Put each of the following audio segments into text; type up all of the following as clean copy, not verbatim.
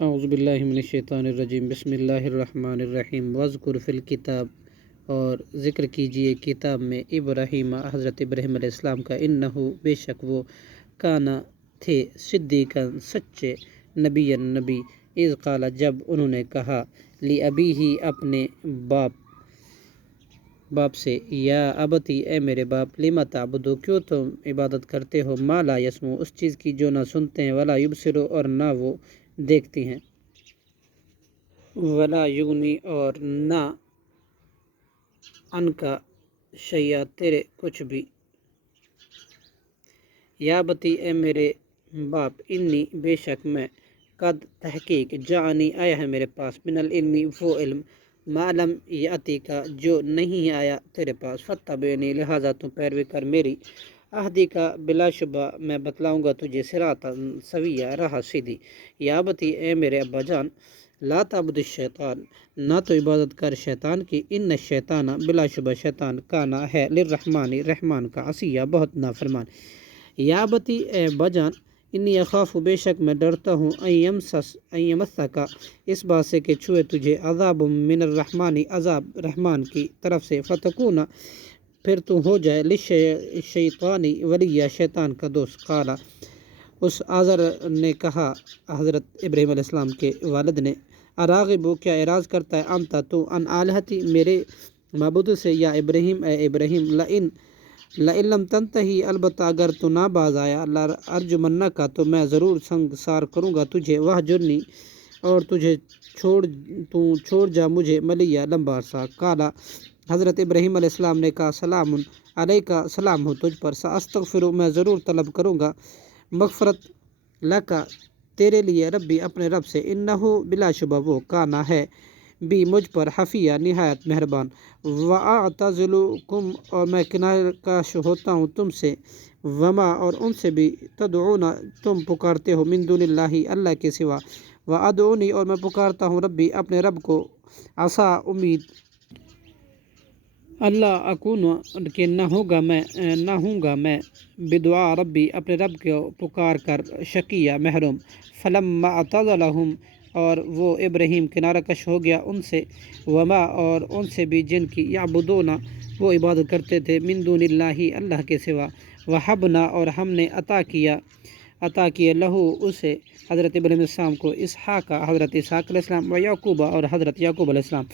اعوذ باللہ من الشیطان الرجیم، بسم اللہ الرحمن الرحیم۔ وذکر فی الکتاب، اور ذکر کیجئے کتاب میں ابراہیم، حضرت ابراہیم علیہ السلام کا، انہو بے شک وہ، کانا تھے، صدیقاً سچے، نبی نبی، اذ قال جب انہوں نے کہا، لی ابی ہی اپنے باپ سے، یا ابتی اے میرے باپ، لما تعبدو کیوں تم عبادت کرتے ہو، ما لا یسمو اس چیز کی جو نہ سنتے ہیں، ولا یبصرو اور نہ وہ دیکھتی ہیں، ولا یغنی اور نہ ان کا شیء تیرے کچھ بھی، یا بتی اے میرے باپ، انی بے شک میں، قد تحقیق، جانی آیا ہے میرے پاس، من العلم وہ علم، ما لم یاتی کا جو نہیں آیا تیرے پاس، فتبعنی لہذا تم پیروی کر میری، اہدی کا بلا شبہ میں بتلاؤں گا تجھے، صراطا سویہ راہ سیدھی، یا بتی اے میرے ابا جان، لا تعبد الشیطان نہ تو عبادت کر شیطان کی، ان الشیطان بلا شبہ شیطان، کانا ہے، للرحمن رحمان کا، عصیہ بہت نافرمان، یا بتی اے بجان، انی اخاف بے شک میں ڈرتا ہوں، ان یمسک اس بات سے کہ چھوئے تجھے، عذاب من الرحمن عذاب رحمان کی طرف سے، فتکون پھر تو ہو جائے، للشیطان ولیہ شیطان کا دوست، قالا اس آزر نے کہا، حضرت ابراہیم علیہ السلام کے والد نے، اراغب کیا اعراض کرتا ہے، انت تو، ان آلہتی میرے معبود سے، یا ابراہیم اے ابراہیم، لئن لم تنتہی البتہ اگر تو نہ باز آیا، لارجمنک تو میں ضرور سنگسار کروں گا تجھے، وہجرنی اور چھوڑ جا مجھے، ملیہ لمبا عرصہ، قالا حضرت ابراہیم علیہ السلام نے کہا، سلام علیکہ سلام ہو تجھ پر، ساستغفر میں ضرور طلب کروں گا مغفرت، لکا تیرے لیے، ربی اپنے رب سے، انہو بلا شبہ وہ، کانا ہے، بھی مجھ پر، حفیہ نہایت مہربان، وَأَعْتَزِلُکُمْ اور میں کنارہ کش ہوتا ہوں تم سے، وما اور ان سے بھی، تدعون تم پکارتے ہو، من دون اللہ اللہ کے سوا، وَأَدْعُونِی اور میں پکارتا ہوں ربی اپنے رب کو، عسیٰ امید اللہ اکون کہ نہ ہوں گا میں بدعا ربی اپنے رب کو پکار کر شقیہ محروم، فلما اعتزلہم اور وہ ابراہیم کنارہ کش ہو گیا ان سے، وما اور ان سے بھی جن کی، یعبدون وہ عبادت کرتے تھے، من دون اللہ اللہ کے سوا، وہبنا اور ہم نے عطا کیا لہو اسے حضرت ابراہیم علیہ السلام کو، اسحاق حضرت اسحاق علیہ السلام، و یعقوب اور حضرت یعقوب علیہ السلام،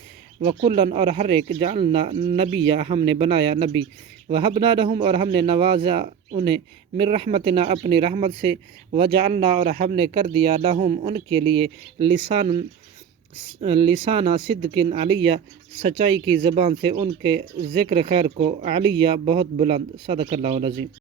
وکلن اور ہر ایک، جعلنا نبیہ ہم نے بنایا نبی، وہبنا لہم اور ہم نے نوازا انہیں، من رحمتنا اپنی رحمت سے، وجعلنا اور ہم نے کر دیا لہم ان کے لیے، لسانہ صدق علیہ سچائی کی زبان سے ان کے ذکر خیر کو، علیہ بہت بلند، صدق اللہ العظیم۔